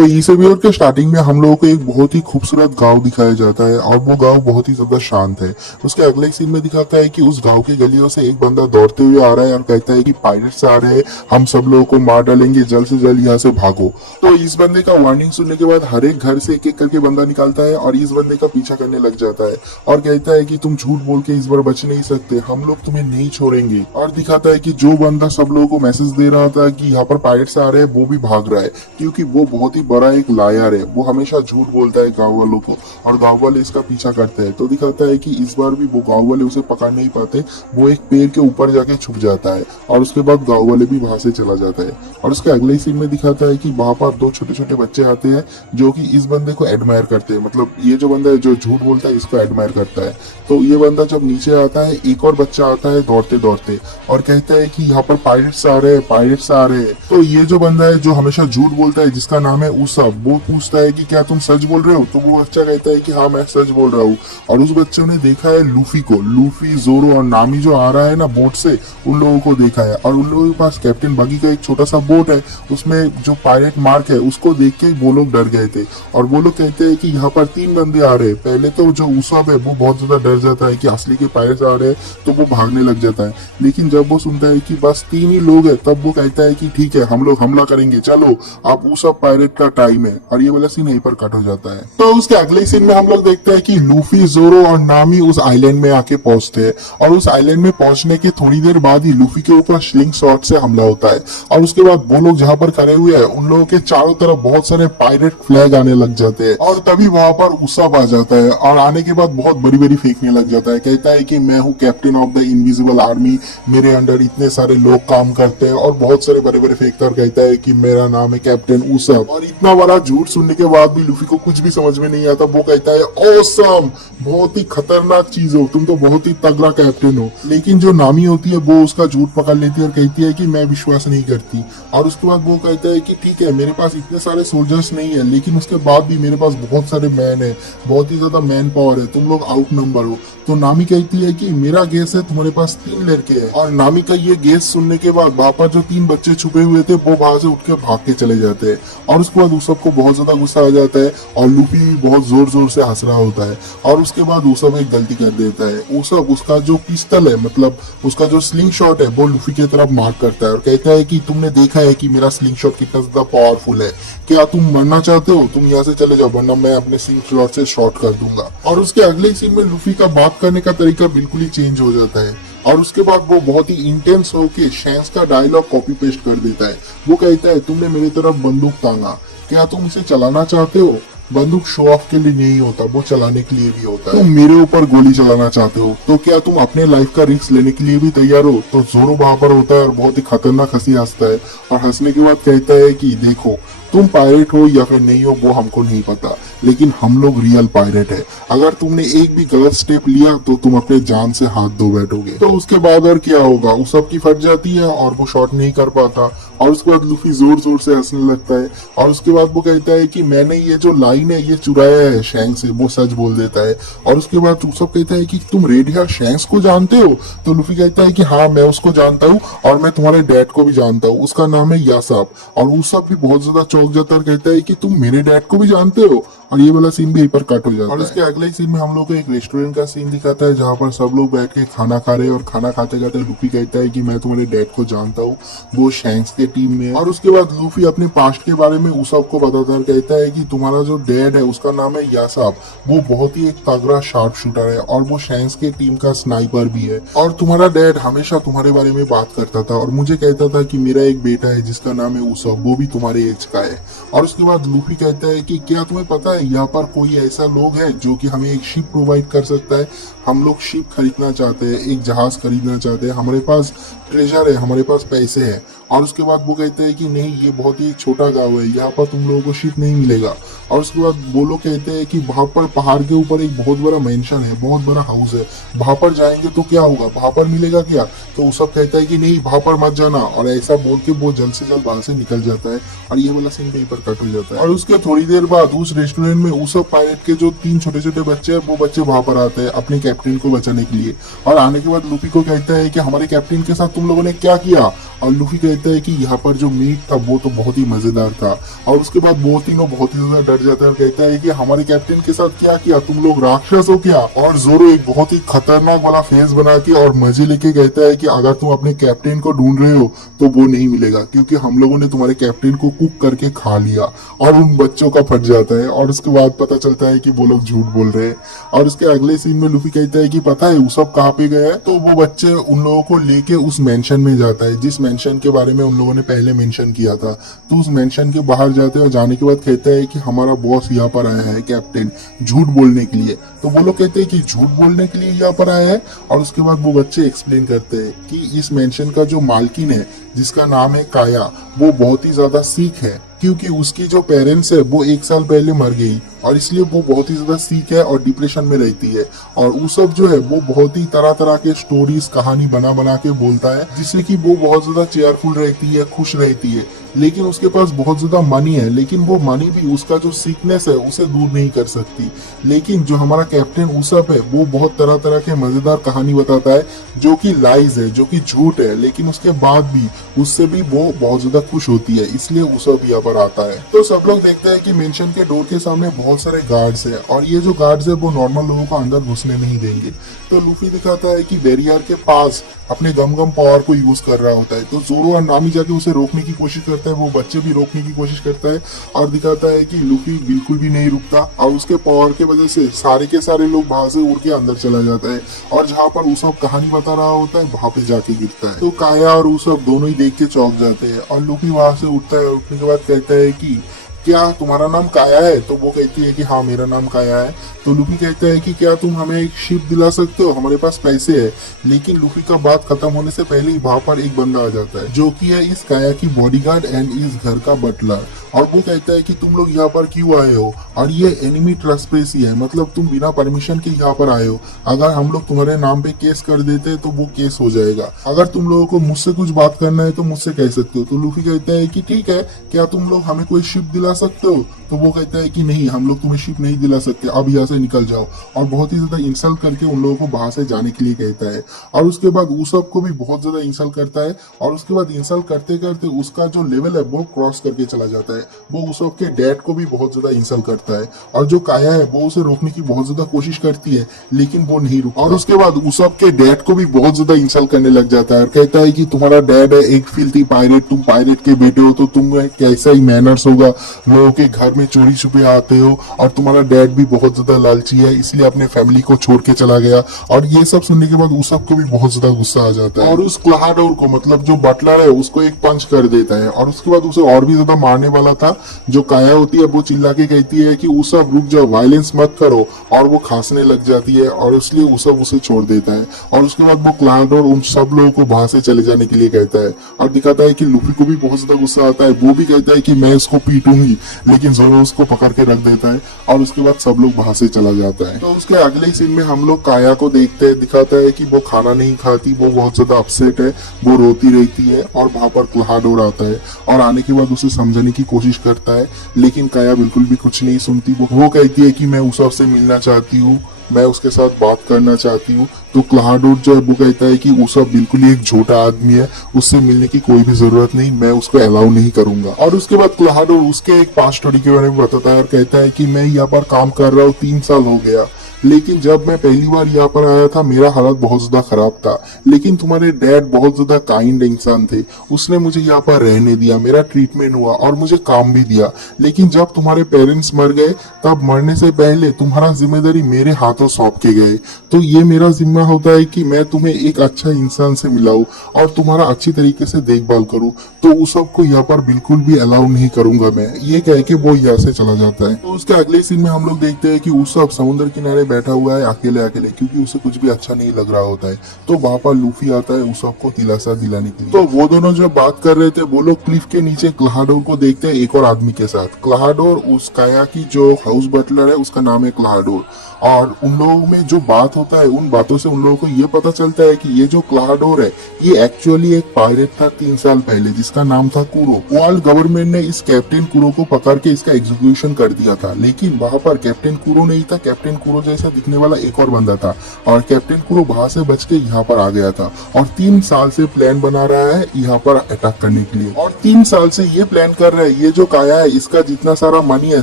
तो इस एपिसोड के स्टार्टिंग में हम लोगों को एक बहुत ही खूबसूरत गांव दिखाया जाता है और वो गांव बहुत ही ज्यादा शांत है। उसके अगले सीन में दिखाता है कि उस गांव की गलियों से एक बंदा दौड़ते हुए आ रहा है और कहता है कि पायरेट्स आ रहे हैं, हम सब लोगों को मार डालेंगे, जल्द से जल्द यहाँ से भागो। तो इस बंदे का वार्निंग सुनने के बाद हर एक घर से एक एक करके बंदा निकालता है और इस बंदे का पीछा करने लग जाता है और कहता है कि तुम झूठ बोल के इस बार बच नहीं सकते, हम लोग तुम्हें नहीं छोड़ेंगे। और दिखाता है कि जो बंदा सब लोगों को मैसेज दे रहा था कि यहाँ पर पायरेट्स आ रहे हैं वो भी भाग रहा है, क्योंकि वो बहुत ही बड़ा एक लायर है। वो हमेशा झूठ बोलता है गांव वालों को और गांव वाले इसका पीछा करते हैं। तो दिखाता है कि इस बार भी वो गांव वाले उसे पकड़ नहीं पाते, वो एक पेड़ के ऊपर जाके छुप जाता है और उसके बाद गांव वाले भी वहां से चला जाता है। और उसके अगले सीन में दिखाता है कि वहां पर दो छोटे छोटे बच्चे आते हैं जो कि इस बंदे को एडमायर करते हैं, मतलब ये जो बंदा है जो झूठ बोलता है इसको एडमायर करता है। तो ये बंदा जब नीचे आता है एक और बच्चा आता है दौड़ते दौड़ते और कहता है कि यहाँ पर पायरेट्स आ रहे हैं, पायरेट्स आ रहे हैं। तो ये जो बंदा है जो हमेशा झूठ बोलता है जिसका नाम है उसब, वो पूछता है कि क्या तुम सच बोल रहे हो? तो वो बच्चा कहता है कि हाँ मैं सच बोल रहा हूँ। और उस बच्चों ने देखा है लूफी को, लूफी, जोरो और नामी जो आ रहा है ना बोट से, उन लोगों को देखा है। और उन लोगों के पास कैप्टन बगी का एक छोटा सा बोट है, उसमें जो पायरेट मार्क है उसको देख के वो लोग डर गए थे। और वो लोग कहते हैं कि यहाँ पर 3 बंदे आ रहे हैं। पहले तो जो उसब है वो बहुत ज्यादा डर जाता है कि असली के पायरेट्स आ रहे हैं, तो वो भागने लग जाता है। लेकिन जब वो सुनता है कि बस 3 ही लोग हैं तब वो कहता है कि ठीक है हम लोग हमला करेंगे, चलो अब उसब पायरेट का टाइम है। और ये वाला सीन यहीं पर कट हो जाता है। तो उसके अगले सीन में हम लोग देखते हैं कि लूफी, जोरो और नामी उस आइलैंड में आके पहुंचते हैं और उस आइलैंड में पहुंचने के थोड़ी देर बाद ही लूफी के ऊपर स्लिंग शॉट से हमला होता है। और उसके बाद वो लोग जहां पर खड़े हुए हैं उन लोगों के चारों तरफ बहुत सारे पायरेट फ्लैग आने लग जाते हैं और तभी वहां पर उसब आ जाता है और आने के बाद बहुत बड़ी बड़ी फेंकने लग जाता है। कहता है कि मैं हूँ captain of the invisible army, मेरे अंडर इतने सारे लोग काम करते हैं, और बहुत सारे बड़े बड़े फेंकता और कहता है कि मेरा नाम है कैप्टन उसब। और इतना बड़ा झूठ सुनने के बाद भी लूफी को कुछ भी समझ में नहीं आता। वो कहता है ऑसम, बहुत ही खतरनाक चीज हो, तुम तो बहुत ही तगड़ा कैप्टन हो। लेकिन जो नामी होती है वो उसका झूठ पकड़ लेती है और कहती है कि मैं विश्वास नहीं करती। और उसके बाद वो कहता है कि ठीक है मेरे पास इतने सारे सोल्जर्स नहीं है, लेकिन उसके बाद भी मेरे पास बहुत सारे मैन है, बहुत ही ज्यादा मैन पावर है, तुम लोग आउट नंबर हो। तो नामी कहती है कि मेरा गेस है तुम्हारे पास 3 लड़के हैं। और नामी का ये गेस सुनने के बाद वहां पर जो 3 बच्चे छुपे हुए थे वो वहां से उठ के भाग के चले जाते हैं। और उसके बाद उसब को बहुत ज्यादा गुस्सा आ जाता है और लूफी भी बहुत जोर जोर से हंस रहा होता है। और उसके बाद उसब एक गलती कर देता है। उसब उसका जो पिस्टल है, मतलब उसका जो स्लिंग शॉट है, वो लूफी की तरफ मार्क करता है और कहता है कि तुमने देखा है कि मेरा स्लिंग शॉट कितना ज्यादा पावरफुल है, क्या तुम मरना चाहते हो? तुम यहाँ से चले जाओ वरना मैं अपने स्लिंग शॉट से शॉट कर दूंगा। और उसके अगले सीन में लूफी का बात करने का तरीका बिल्कुल ही चेंज हो जाता है और उसके बाद वो बहुत ही इंटेंस होके शैंक्स का डायलॉग कॉपी पेस्ट कर देता है। वो कहता है तुमने मेरी तरफ बंदूक तांगा, क्या तुम इसे चलाना चाहते हो? बंदूक शो ऑफ के लिए नहीं होता, वो चलाने के लिए भी होता है। तुम मेरे ऊपर गोली चलाना चाहते हो तो क्या तुम अपने लाइफ का रिस्क लेने के लिए भी तैयार हो? तो जोरो वहां पर होता है और बहुत ही खतरनाक हंसी हंसता है और हंसने के बाद कहता है कि देखो तुम पायरेट हो या फिर नहीं हो वो हमको नहीं पता, लेकिन हम लोग रियल पायरेट है। अगर तुमने एक भी गलत स्टेप लिया तो तुम अपने जान से हाथ धो बैठोगे। तो उसके बाद और क्या होगा, उस सब की फट जाती है और वो शॉट नहीं कर पाता। और उसके बाद लूफी जोर जोर से हंसने लगता है और उसके बाद वो कहता है कि मैंने ये जो लाइन है ये चुराया है शैंक से, वो सच बोल देता है। और उसके बाद उसब कहता है कि तुम रेड हेयर शैंक्स को जानते हो? तो लूफी कहता है कि हाँ मैं उसको जानता हूँ और मैं तुम्हारे डैड को भी जानता हूँ, उसका नाम है यासाब। और उसब भी बहुत ज्यादा चौंक जाता है और कहता है कि तुम मेरे डैड को भी जानते हो। और ये वाला सीन भी यहीं पर कट हो जाता है। और इसके अगले सीन में हम लोग को एक रेस्टोरेंट का सीन दिखाता है जहाँ पर सब लोग बैठ के खाना खा रहे हैं और खाना खाते खाते लूफी कहता है कि मैं तुम्हारे डैड को जानता हूँ, वो शैंक्स के टीम में है। और उसके बाद लूफी अपने पास्ट के बारे में उसब को बताता है, कहता है कि तुम्हारा जो डैड है उसका नाम है यासाब, वो बहुत ही एक तगड़ा शार्प शूटर है और वो शैंक्स के टीम का स्नाइपर भी है। और तुम्हारा डैड हमेशा तुम्हारे बारे में बात करता था और मुझे कहता था कि मेरा एक बेटा है जिसका नाम है उसब, वो भी तुम्हारे एज का है। और उसके बाद लूफी कहता है कि क्या तुम्हें पता है यहाँ पर कोई ऐसा लोग है जो कि हमें एक शिप प्रोवाइड कर सकता है? हम लोग शिप खरीदना चाहते हैं, एक जहाज खरीदना चाहते हैं, हमारे पास ट्रेजर है, हमारे पास पैसे हैं। और उसके बाद वो कहते हैं कि नहीं ये बहुत ही छोटा गांव है, यहाँ पर तुम लोगों को शिप नहीं मिलेगा। और उसके बाद वो लोग कहते हैं कि वहां पर पहाड़ के ऊपर एक बहुत बड़ा मेंशन है, बहुत बड़ा हाउस है, वहां पर जाएंगे तो क्या होगा, वहां पर मिलेगा क्या? तो वो सब कहता है कि नहीं वहां पर मत जाना। और ऐसा बोल के वो जल्द से जल्द वहां से निकल जाता है और ये वाला सीन यहीं पर कट हो जाता है। और उसके थोड़ी देर बाद उस रेस्टोरेंट सीजन में उसब पायरेट के जो 3 छोटे छोटे बच्चे हैं वो बच्चे वहां पर आते हैं अपने कैप्टन को बचाने के लिए। और आने के बाद लूफी को कहता है कि हमारे कैप्टन के साथ तुम लोगों ने क्या किया। और लूफी कहता है कि यहाँ पर जो मीट था वो तो बहुत ही मजेदार था। और उसके बाद वो तीनों बहुत ही ज्यादा डर जाता है और कहता है कि हमारे कैप्टन के साथ क्या किया, तुम लोग राक्षस हो क्या। और जोरो एक बहुत ही खतरनाक वाला फेस बना के और मजे लेके कहता है कि अगर तुम अपने कैप्टन को ढूंढ रहे हो तो वो नहीं मिलेगा, क्योंकि हम लोगों ने तुम्हारे कैप्टन को कुक करके खा लिया। और उन बच्चों का फट जाता है और उसके बाद पता चलता है कि वो लोग झूठ बोल रहे हैं। और उसके अगले सीन में लूफी कहता है कि पता है वो सब कहाँ पे गया है। तो वो बच्चे उन लोगों को लेके उस मेंशन में जाता है जिस मेंशन के बारे में उन लोगों ने पहले मेंशन किया था। तो उस मेंशन के बाहर जाते हैं और जाने के बाद कहता है कि हमारा बॉस यहाँ पर आया है कैप्टन झूठ बोलने के लिए। तो वो लोग कहते हैं कि झूठ बोलने के लिए यहाँ पर आया है। और उसके बाद वो बच्चे एक्सप्लेन करते हैं कि इस मेंशन का जो मालकिन है जिसका नाम है काया, वो बहुत ही ज्यादा सीख है, क्योंकि उसकी जो पेरेंट्स है वो 1 साल पहले मर गई और इसलिए वो बहुत ही ज्यादा सीख है और डिप्रेशन में रहती है। और वो सब जो है वो बहुत ही तरह तरह के स्टोरीज कहानी बना बना के बोलता है जिससे कि वो बहुत ज्यादा चेयरफुल रहती है, खुश रहती है। लेकिन उसके पास बहुत ज्यादा मनी है, लेकिन वो मनी भी उसका जो सीकनेस है उसे दूर नहीं कर सकती। लेकिन जो हमारा कैप्टन उसप है वो बहुत तरह तरह के मजेदार कहानी बताता है जो कि लाइज है, जो कि झूठ है, लेकिन उसके बाद भी उससे भी वो बहुत ज्यादा खुश होती है, इसलिए उसप यहाँ पर आता है। तो सब लोग देखते हैं कि मेंशन के डोर के सामने बहुत सारे गार्ड्स है और ये जो गार्ड्स है वो नॉर्मल लोगों को अंदर घुसने नहीं देंगे। तो लूफी दिखाता है कि बैरियर के पास अपने गम गम पावर को यूज कर रहा होता है। तो जोरो और नामी जाके उसे रोकने की कोशिश करता है, वो बच्चे भी रोकने की कोशिश करता है और दिखाता है कि लूफी बिल्कुल भी नहीं रुकता और उसके पावर के वजह से सारे के सारे लोग वहां से उड़ के अंदर चला जाता है और जहाँ पर उसब कहानी बता रहा होता है वहां पे जाके गिरता है। तो काया और उसब दोनों ही देख के चौंक जाते हैं और लूफी वहां से उठता है। उठने के बाद कहता है कि क्या तुम्हारा नाम काया है। तो वो कहती है कि हाँ मेरा नाम काया है। तो लूफी कहता है कि क्या तुम हमें एक शिप दिला सकते हो, हमारे पास पैसे है। लेकिन लूफी का बात खत्म होने से पहले ही वहां पर एक बंदा आ जाता है जो कि है इस काया की बॉडीगार्ड एंड इस घर का बटलर। और वो कहता है कि तुम लोग यहाँ पर क्यों आए हो और ये एनिमी ट्रेसपेसी है, मतलब तुम बिना परमिशन के यहाँ पर आए हो। अगर हम लोग तुम्हारे नाम पे केस कर देते तो वो केस हो जाएगा। अगर तुम लोगों को मुझसे कुछ बात करना है तो मुझसे कह सकते हो। तो लूफी कहता है कि ठीक है, क्या तुम लोग हमें कोई शिप दिला सकते हो। तो वो कहता है कि नहीं, हम लोग तुम्हें शिप नहीं दिला सकते, अब यहाँ से निकल जाओ। और बहुत ही ज्यादा इंसल्ट करके उन लोगों को बाहर से जाने के लिए कहता है। और उसके बाद उसब को भी बहुत ज्यादा इंसल्ट करता है और उसके बाद इंसल्ट करते करते उसका जो लेवल है वो क्रॉस करके चला जाता है। वो उसब के डैड को भी बहुत ज्यादा इंसल्ट करता है और जो काया है वो उसे रोकने की बहुत ज्यादा कोशिश करती है, लेकिन वो नहीं रुकता। और उसके बाद उसब के डैड को भी बहुत ज्यादा इंसल्ट करने लग जाता है और कहता है कि तुम्हारा डैड है एक फिल्थी पायरेट, तुम पायरेट के बेटे हो तो तुम्हें कैसा ही मैनर्स होगा, लोगों के घर में चोरी छुपे आते हो। और तुम्हारा डैड भी बहुत ज्यादा लालची है, इसलिए अपने फैमिली को छोड़ के चला गया। और ये सब सुनने के बाद उसब को भी बहुत ज्यादा गुस्सा आ जाता है और उस क्लाहाडोर को, मतलब जो बटलर है, उसको एक पंच कर देता है। और उसके बाद उसे और भी ज्यादा मारने वाला था। जो काया होती है वो चिल्ला के कहती है कि उसब रुक जाओ, वायलेंस मत करो। और वो खांसने लग जाती है और इसलिए उसब उसे छोड़ देता है। और उसके बाद वो क्लाहाडोर उन सब लोगों को वहां से चले जाने के लिए कहता है और दिखाता है कि लूफी को भी बहुत ज्यादा गुस्सा आता है। वो भी कहता है कि मैं इसको पीटूंगी, लेकिन जोरो उसको पकड़ के रख देता है और उसके बाद सब लोग वहां से चला जाता है। तो उसके अगले सीन में हम लोग काया को देखते हैं, दिखाता है कि वो खाना नहीं खाती, वो बहुत ज्यादा अपसेट है, वो रोती रहती है। और वहां पर क्लाहाडोर आता है और आने के बाद उसे समझाने की कोशिश करता है, लेकिन काया बिल्कुल भी कुछ नहीं सुनती। वो कहती है कि मैं उसब से मिलना चाहती हूँ, मैं उसके साथ बात करना चाहती हूँ। तो क्लाहाडोर जो है वो कहता है कि उसब बिल्कुल ही एक झूठा आदमी है, उससे मिलने की कोई भी जरूरत नहीं, मैं उसको अलाउ नहीं करूंगा। और उसके बाद क्लाहाडोर उसके एक पास्ट स्टोरी के बारे में बताता है और कहता है कि मैं यहाँ पर काम कर रहा हूँ 3 साल हो गया, लेकिन जब मैं पहली बार यहाँ पर आया था मेरा हालत बहुत ज्यादा खराब था, लेकिन तुम्हारे डैड बहुत ज्यादा काइंड इंसान थे, उसने मुझे यहाँ पर रहने दिया, मेरा ट्रीटमेंट हुआ और मुझे काम भी दिया। लेकिन जब तुम्हारे पेरेंट्स मर गए तब मरने से पहले तुम्हारा जिम्मेदारी मेरे हाथों सौंप के गए। तो ये मेरा जिम्मा होता है कि मैं तुम्हें एक अच्छा इंसान से मिलाऊं और तुम्हारा अच्छी तरीके से देखभाल करूं। तो उस सब को यहाँ पर बिल्कुल भी अलाउ नहीं करूंगा मैं, ये कह के वो यहाँ से चला जाता है। तो उसके अगले सीन में हम लोग देखते हैं कि उसब समुद्र किनारे बैठा हुआ है अकेले अकेले, क्योंकि उसे कुछ भी अच्छा नहीं लग रहा होता है। तो वहां पर लूफी आता है उसब को दिलासा दिलाने के लिए। तो वो दोनों जो बात कर रहे थे वो लोग क्लिफ के नीचे क्लाहाडोर को देखते हैं एक और आदमी के साथ। क्लाहाडोर उस काया की जो हाउस बटलर है उसका नाम है क्लाहाडोर। और उन लोगों में जो बात होता है उन बातों से उन लोगों को ये पता चलता है कि ये जो क्लाहाडोर है ये एक्चुअली एक पायरेट था 3 साल पहले जिसका नाम था कुरो। वर्ल्ड गवर्नमेंट ने इस कैप्टन कुरो को पकड़ के इसका एग्जीक्यूशन कर दिया था, लेकिन वहां पर कैप्टन कुरो नहीं था, कैप्टन कुरो जैसा दिखने वाला एक और बंदा था और कैप्टन कुरो वहां से बच के यहाँ पर आ गया था और 3 साल से प्लान बना रहा है यहाँ पर अटैक करने के लिए। और 3 साल से ये प्लान कर रहा है, ये जो काया है इसका जितना सारा मनी है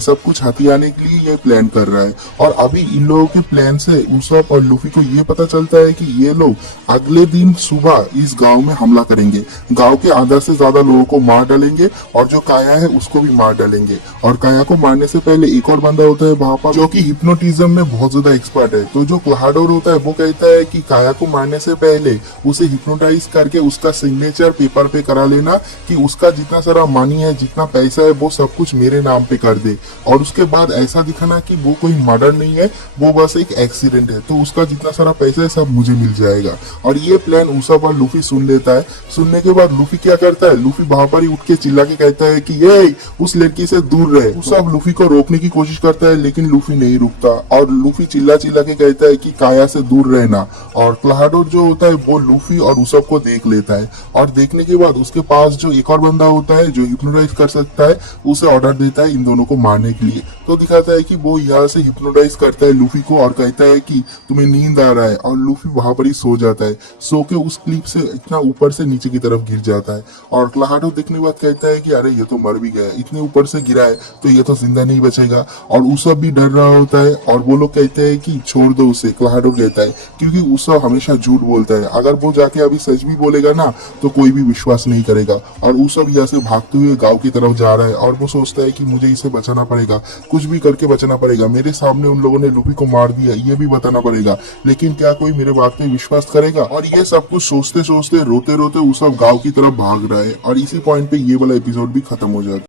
सब कुछ हथियाने के लिए ये प्लान कर रहा है। और अभी इन लोगों के प्लान से उसप और लूफी को ये पता चलता है कि ये लोग अगले दिन सुबह इस गांव में हमला करेंगे, गांव के आधा से ज्यादा लोगों को मार डालेंगे और जो काया है उसको भी मार डालेंगे। और काया को मारने से पहले एक और बंदा होता है वहां पर जो कि हिप्नोटिज्म में बहुत ज्यादा एक्सपर्ट है। तो जो क्लाहाडोर होता है वो कहता है कि काया को मारने से पहले उसे हिप्नोटाइज करके उसका सिग्नेचर पेपर पे करा लेना कि उसका जितना सारा मनी है जितना पैसा है वो सब कुछ मेरे नाम पे कर दे और उसके बाद ऐसा दिखाना कि वो कोई मर्डर नहीं है, वो बस एक एक्सीडेंट है, तो उसका जितना सारा पैसा है सब मुझे मिल जाएगा। और ये प्लान उसप और लूफी सुन लेता है। सुनने के बाद लूफी क्या करता है, लूफी वहां पर ही उठ के चिल्ला के कहता है कि ये उस लड़की से दूर रहे। उसप लूफी को रोकने की कोशिश करता है लेकिन लूफी नहीं रुकता और लूफी चिल्ला चिल्ला के कहता है कि काया से दूर रहना। और क्लाहाडोर जो होता है वो लूफी और उसप को देख लेता है और देखने के बाद उसके पास जो एक और बंदा होता है जो हिप्नोटाइज कर सकता है उसे ऑर्डर देता है इन दोनों को मारने के लिए। तो दिखाता है कि वो यहाँ से हिप्नोटाइज करता है लूफी को और कहता है कि तुम्हें नींद आ रहा है और लूफी वहां पर ही सो जाता है। सो के उस क्लिप से इतना ऊपर से नीचे की तरफ गिर जाता है और क्लाहाडो देखने के बाद कहता है कि अरे ये तो मर भी गया, इतने ऊपर से गिरा है तो ये तो जिंदा नहीं बचेगा। और उसब भी डर रहा होता है और वो लोग कहते हैं कि छोड़ दो उसे। क्लाहाडो कहता है क्योंकि उसब हमेशा झूठ बोलता है, अगर वो जाके अभी सच भी बोलेगा ना तो कोई भी विश्वास नहीं करेगा। और उसब यहाँ से भागते हुए गाँव की तरफ जा रहा है और वो सोचता है कि मुझे इसे बचाना पड़ेगा, कुछ भी करके बचाना पड़ेगा, मेरे सामने उन लोगों ने लूफी को मार दिया ये भी बताना पड़ेगा, लेकिन क्या कोई मेरे बात पे विश्वास करेगा। और ये सब कुछ सोचते सोचते रोते रोते वो सब गांव की तरफ भाग रहा है और इसी पॉइंट पे ये वाला एपिसोड भी खत्म हो जाता है।